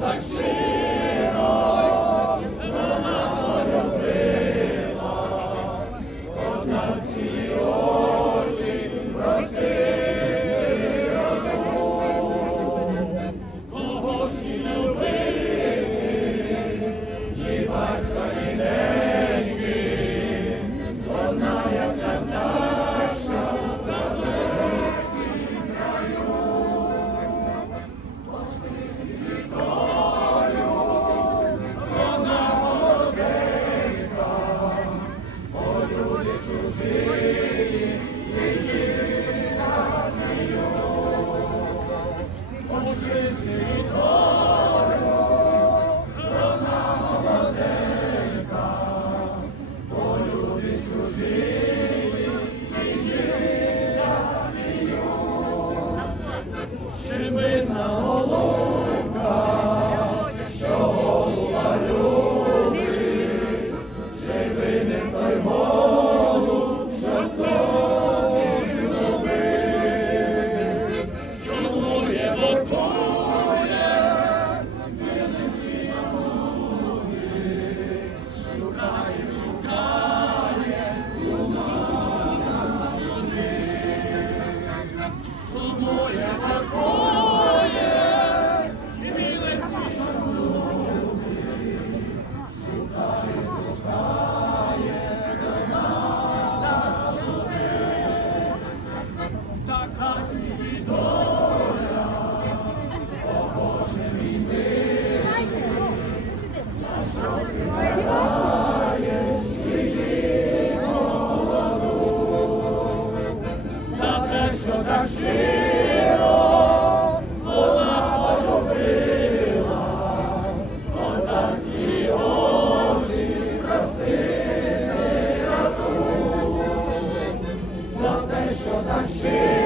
Thanks. щербина головка, що голова любить, щербини той голуб, що собі любив, сумує воркує, винесі на мові, шукає, шукає, сумує. Sumou e Щела вона робила, за всі очі простирату, за те, Що так ще